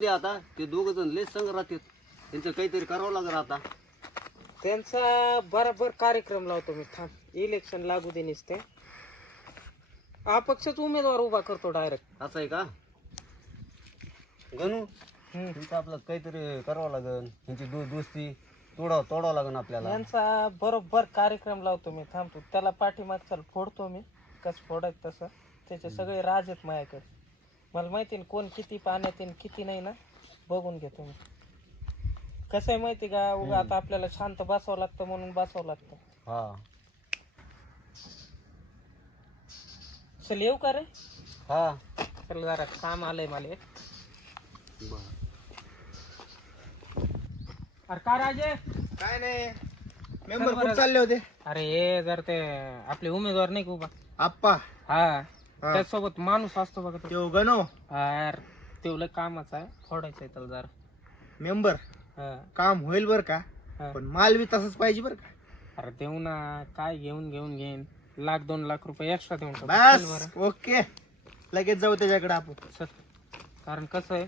ते आता ते दोघ जण लय संग राहतात, त्यांचं काहीतरी करावं लागेल आता. त्यांचा बरोबर कार्यक्रम लावतो मी. थांब, इलेक्शन लागू दे नुसते. अपक्षच उमेदवार उभा करतो डायरेक्ट. असं आहे का गणू? त्यांचं आपलं काहीतरी करावं लागेल, त्यांची दोस्ती तोडावं लागेल आपल्याला. यांचा बरोबर कार्यक्रम लावतो मी. थांबतो, त्याला पाठीमागचा फोडतो मी. कसं फोडायचं तसं. त्याचे सगळे राज आहेत माझ्याकडे. मला माहिती ना कोण किती पाण्यात आहे किती नाही ना, बघून घेतो मी. कसं आहे माहिती का, उगा आता आपल्याला शांत बसावं लागतं म्हणून बसावं लागतं. हा चल येऊ का रे? हा चल जरा काम आलंय मला एक. बरं. अरे का राजे? काय नाही, मेंबर कुठे चालले होते? अरे हे जर ते आपले उमेदवार नाही का उभा, आप्पा. हा त्यासोबत माणूस असतो बघा तो. तो गणो यार तेवढं कामाचं आहे, फोडायचं आहे त्याला जरा. मेंबर हा. काम होईल बर का, हा. पण माल बी तसंच पाहिजे बर का. अरे देऊ ना, काय घेऊन 1,00,000-2,00,000 रुपये एक्स्ट्रा देऊन टाकू. चल बस बरं. ओके, लगेच जाऊ त्याच्याकडे आपण. चल. कारण कसं आहे